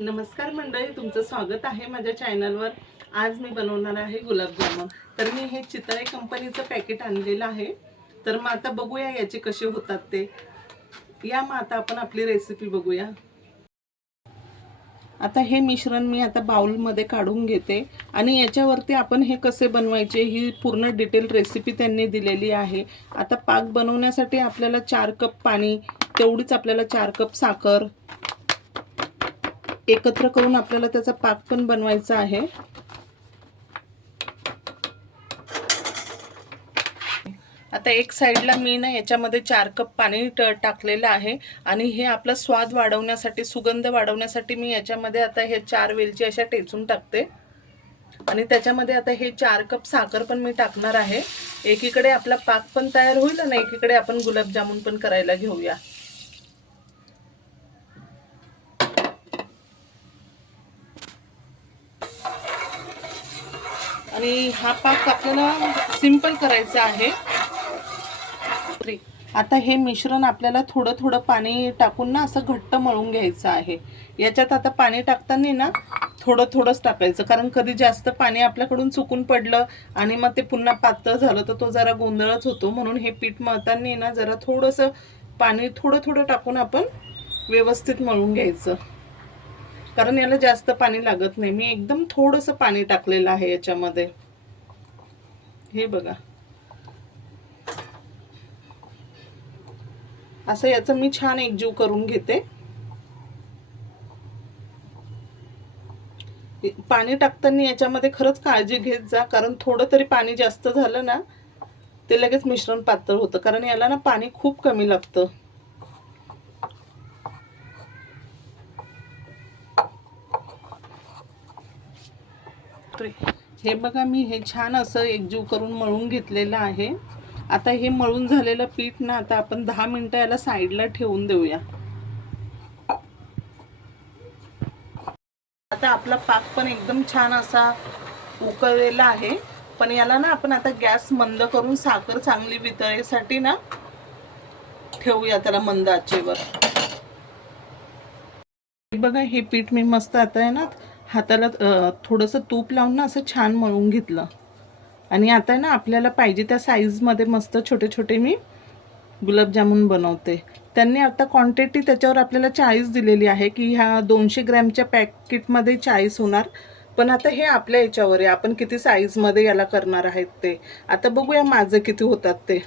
नमस्कार मंडळी तुमचं स्वागत आहे माझ्या चॅनलवर. आज मी बनवणार आहे गुलाबजामुन तर मी हे चितळे कंपनीचं पॅकेट आणलेलं आहे. तर मग आता बघूया याचे कसे होतात ते. या मग आता आपण आपली रेसिपी बघूया. आता हे मिश्रण मी आता बाउलमध्ये काढून घेते. आणि याच्यावरती आपण हे कसे बनवायचे ही पूर्ण डिटेल रेसिपी त्यांनी दिलेली आहे. आता पाक बनवण्यासाठी आपल्याला चार कप पाणी तेवढीच आपल्याला चार कप साखर एकत्र करून आपल्याला त्याचा पाक पण बनवायचा आहे. आता एक साईडला मी ना याच्यामध्ये चार कप पाणी ट टाकलेलं आहे आणि हे आपला स्वाद वाढवण्यासाठी सुगंध वाढवण्यासाठी मी याच्यामध्ये आता हे चार वेलची अशा टेचून टाकते. आणि त्याच्यामध्ये आता हे चार कप साखर पण मी टाकणार आहे. एकीकडे आपला पाक पण तयार होईल आणि एकीकडे आपण गुलाबजामुन पण करायला घेऊया. आणि हा पाक आपल्याला सिंपल करायचा आहे. आता हे मिश्रण आपल्याला थोडं थोडं पाणी टाकून ना असं घट्ट मळून घ्यायचं आहे. याच्यात आता पाणी टाकताना ना थोडं थोडंच टाकायचं. कारण कधी जास्त पाणी आपल्याकडून चुकून पडलं आणि मग ते पुन्हा पातळ झालं तर तो जरा गोंधळच होतो. म्हणून हे पीठ मळताना ना जरा थोडंसं पाणी थोडं थोडं टाकून आपण व्यवस्थित मळून घ्यायचं. कारण याला जास्त पाणी लागत नाही. मी एकदम थोडंसं पाणी टाकलेलं आहे याच्यामध्ये. हे बघा. असं याचं मी छान एकजीव करून घेते. पाणी टाकताना याच्यामध्ये खरंच काळजी घेत जा कारण थोडं तरी पाणी जास्त झालं ना ते लगेच मिश्रण पातळ होतं. कारण याला ना पाणी खूप कमी लागतं. हे बघा मी हे छान असं एकजीव करून मळून घेतलेलं आहे. आता हे मळून झालेलं पीठ ना आता आपण दहा मिनटं याला साईडला ठेवून देऊया. आता आपला पाक पण एकदम छान असा उकळलेला आहे. पण याला ना आपण आता गॅस मंद करून साखर चांगली वितळेसाठी ना ठेवूया त्याला मंद आचेवर. बघा हे पीठ मी मस्त आता आहे ना हाताला थोडंसं तूप लावून ना असं छान मळून घेतलं. आणि आता ना आपल्याला पाहिजे त्या साईजमध्ये मस्त छोटे छोटे मी गुलाबजामुन बनवते. त्यांनी आता क्वांटिटी त्याच्यावर आपल्याला चाळीस दिलेली आहे की ह्या दोनशे ग्रॅमच्या पॅकेटमध्ये चाळीस होणार. पण आता हे आपल्या याच्यावर आहे. आपण किती साईजमध्ये याला करणार आहेत ते. आता बघूया माझं किती होतात ते.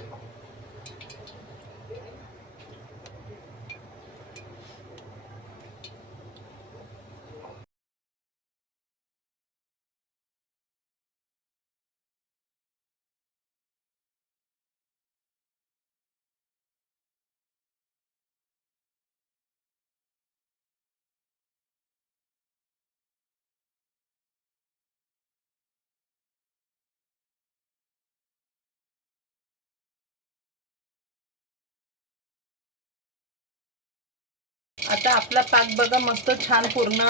आता आपला पाक बघा मस्त छान पूर्ण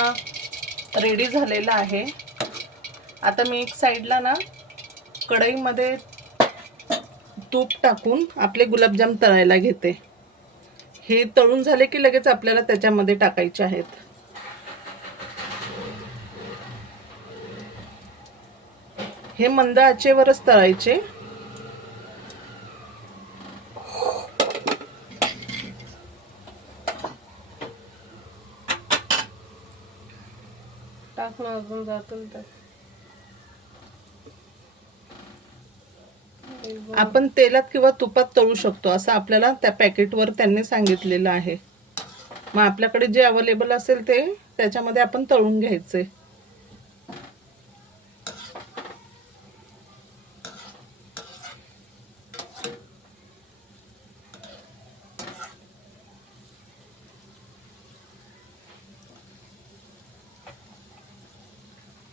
रेडी झालेला आहे. आता मी एक साईडला ना कढईमध्ये तूप टाकून आपले गुलाबजाम तळायला घेते. हे तळून झाले की लगेच आपल्याला त्याच्यामध्ये टाकायचे आहेत. हे मंद आचेवरच तळायचे. टाकून अजून जातं आपण तेलात किंवा तुपात तळू शकतो असं आपल्याला त्या पॅकेटवर त्यांनी सांगितलेलं आहे. मग आपल्याकडे जे अवेलेबल असेल ते त्याच्यामध्ये आपण तळून घ्यायचे.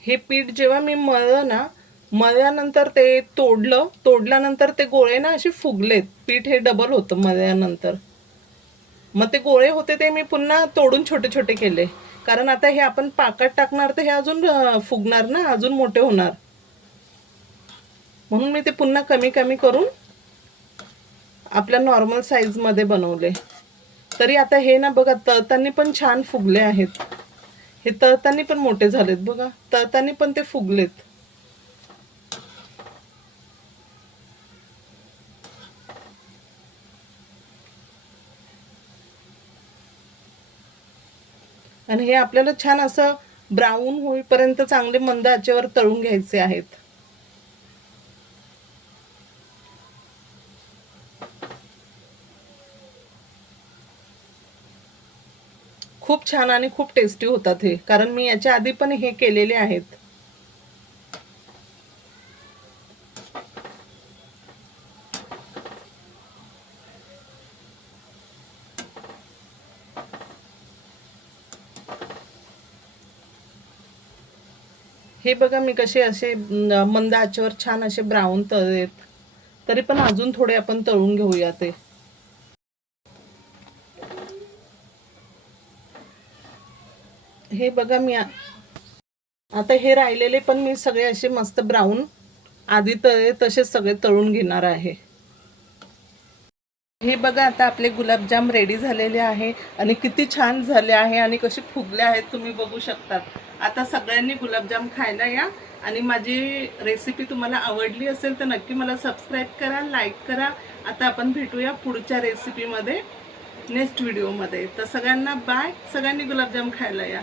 हे पीठ जेव्हा मी मळलं ना मळल्यानंतर ते तोडलं तोडल्यानंतर ते गोळे ना असे फुगलेत. पीठ हे डबल होतं मळल्यानंतर. मग ते गोळे होते ते मी पुन्हा तोडून छोटे छोटे केले. कारण आता हे आपण पाकात टाकणार तर हे अजून फुगणार ना अजून मोठे होणार. म्हणून मी ते पुन्हा कमी कमी करून आपल्या नॉर्मल साईजमध्ये बनवले. तरी आता हे ना बघा तळताना पण छान फुगले आहेत. हे तळतानी पण मोठे झालेत बघा. तळतानी पण ते फुगलेत. आणि हे आपल्याला छान असं ब्राऊन होईपर्यंत चांगले मंद आचेवर तळून घ्यायचे आहेत. खूप छान आणि खूप टेस्टी होतात हे. कारण मी याच्या आधी पण हे केलेले आहेत. हे बघा मी कसे असे मंद आचेवर छान असे ब्राऊन तळेत तरी पण अजून थोडे आपण तळून घेऊया ते. हे बघा मी आता हे राहिलेले पण मी सगळे असे मस्त ब्राऊन आधी तळे तसेच सगळे तळून घेणार आहे. हे बघा आता आपले गुलाबजाम रेडी झालेले आहे आणि किती छान झाले आहे आणि कसे फुगले आहेत तुम्ही बघू शकतात. आता सगळ्यांनी गुलाबजाम खायला या आणि माझी रेसिपी तुम्हाला आवडली असेल तर नक्की मला सबस्क्राईब करा लाईक करा. आता आपण भेटूया पुढच्या रेसिपीमध्ये नेक्स्ट व्हिडिओमध्ये तर सगळ्यांना बाय सगळ्यांनी गुलाबजाम खायला या.